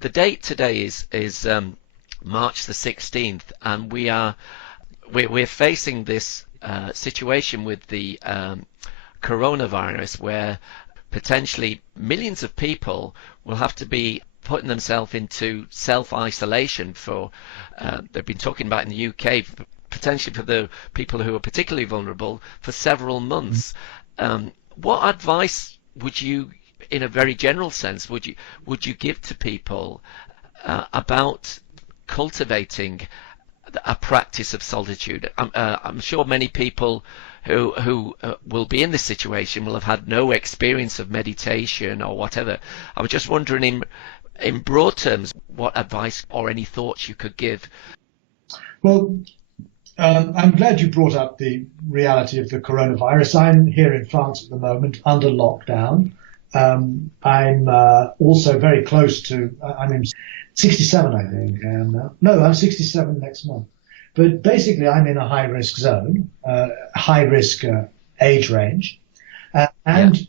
The date today is March the 16th, and we're facing this situation with the coronavirus, where potentially millions of people will have to be putting themselves into self-isolation for, they've been talking about in the UK, potentially for the people who are particularly vulnerable, for several months. What advice would you, in a very general sense, would you give to people about cultivating a practice of solitude? I'm sure many people who will be in this situation will have had no experience of meditation or whatever. I was just wondering, in broad terms, what advice or any thoughts you could give. Well, I'm glad you brought up the reality of the coronavirus. I'm here in France at the moment under lockdown. I'm also very close to, I'm 67, I think I am now. No, I'm 67 next month. But basically, I'm in a high-risk zone, high-risk age range. And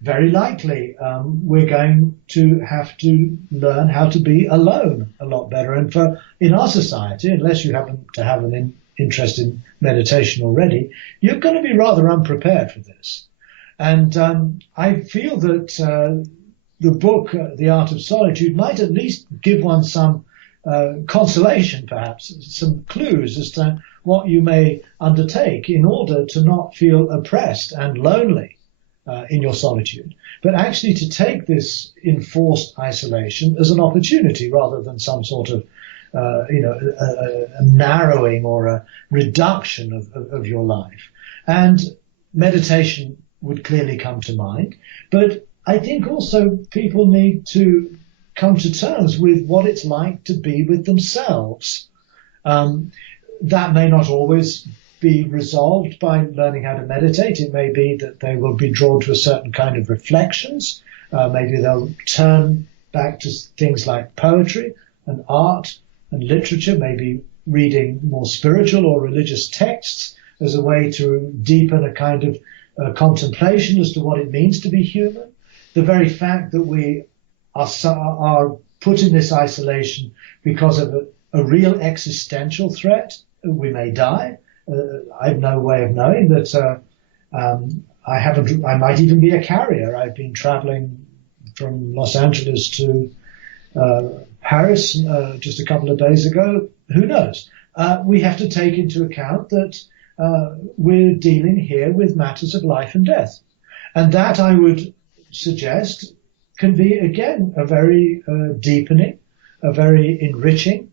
very likely, we're going to have to learn how to be alone a lot better. And in our society, unless you happen to have an interest in meditation already, you're going to be rather unprepared for this. And I feel that the book, The Art of Solitude, might at least give one some consolation, perhaps, some clues as to what you may undertake in order to not feel oppressed and lonely in your solitude, but actually to take this enforced isolation as an opportunity rather than some sort of a narrowing or a reduction of your life. And meditation would clearly come to mind, but I think also people need to come to terms with what it's like to be with themselves. That may not always be resolved by learning how to meditate. It may be that they will be drawn to a certain kind of reflections. Maybe they'll turn back to things like poetry and art and literature, maybe reading more spiritual or religious texts as a way to deepen a kind of contemplation as to what it means to be human. The very fact that we are put in this isolation because of a real existential threat, we may die. I've no way of knowing that. I might even be a carrier. I've been traveling from Los Angeles to Paris just a couple of days ago. Who knows? We have to take into account that we're dealing here with matters of life and death. And that, I would suggest, can be, again, a very deepening, a very enriching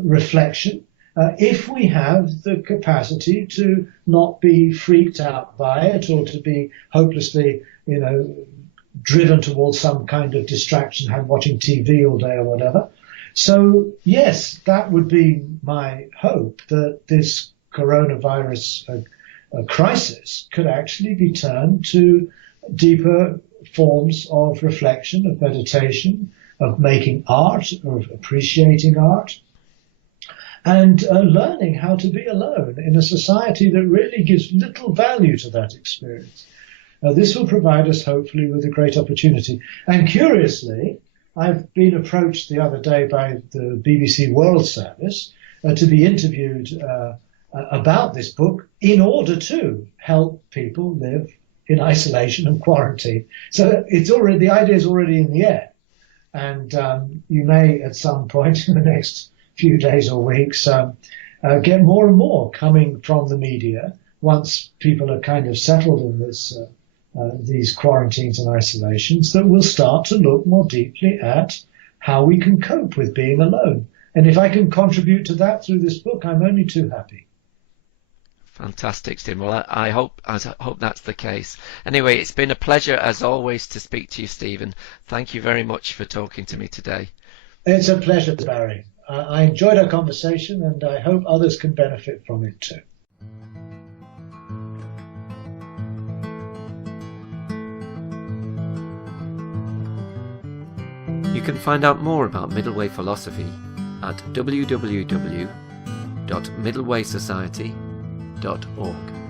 reflection, if we have the capacity to not be freaked out by it or to be hopelessly, driven towards some kind of distraction, watching TV all day or whatever. So, yes, that would be my hope, that this coronavirus crisis could actually be turned to deeper forms of reflection, of meditation, of making art, of appreciating art, and learning how to be alone in a society that really gives little value to that experience. This will provide us, hopefully, with a great opportunity. And curiously, I've been approached the other day by the BBC World Service to be interviewed about this book in order to help people live in isolation and quarantine. So the idea is already in the air. And you may, at some point in the next few days or weeks, get more and more coming from the media once people are kind of settled in these quarantines and isolations, that will start to look more deeply at how we can cope with being alone. And if I can contribute to that through this book, I'm only too happy. Fantastic, Stephen. Well, I hope that's the case. Anyway, it's been a pleasure, as always, to speak to you, Stephen. Thank you very much for talking to me today. It's a pleasure, Barry. I enjoyed our conversation, and I hope others can benefit from it too. You can find out more about Middle Way philosophy at www.middlewaysociety.org.